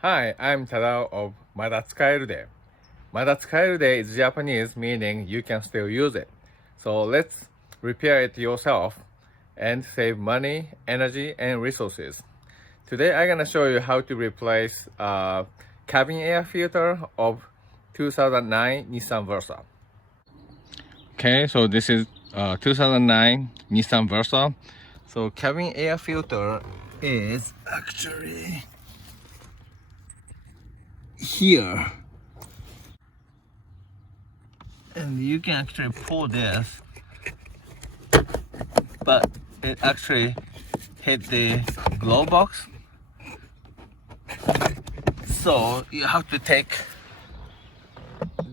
Hi, I'm Tadao of まだ使えるで. まだ使えるで is Japanese meaning you can still use it. So let's repair it yourself and save money, energy, and resources. Today I'm gonna show you how to replace cabin air filter of 2009 Nissan Versa. Okay, so this is 2009 Nissan Versa. So cabin air filter is actually here, and you can actually pull this, but it actually hit the glove box, so you have to take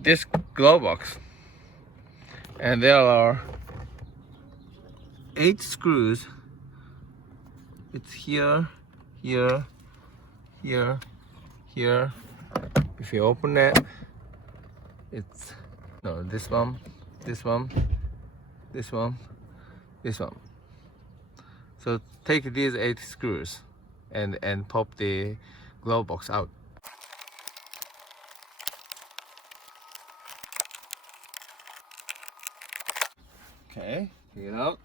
this glove box, and there are 8 screws. It's here, here, here, here. If you open it, it's no, this one, this one, this one, this one. So take these 8 screws and pop the glove box out. Okay, take it out.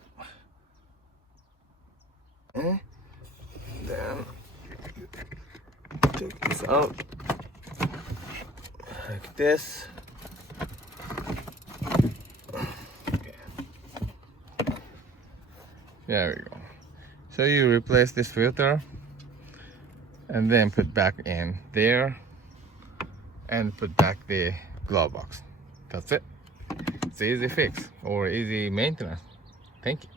And then take this out like this. Okay. There we go. So you replace this filter and then put back in there and put back the glove box. That's it. It's easy fix or easy maintenance. Thank you.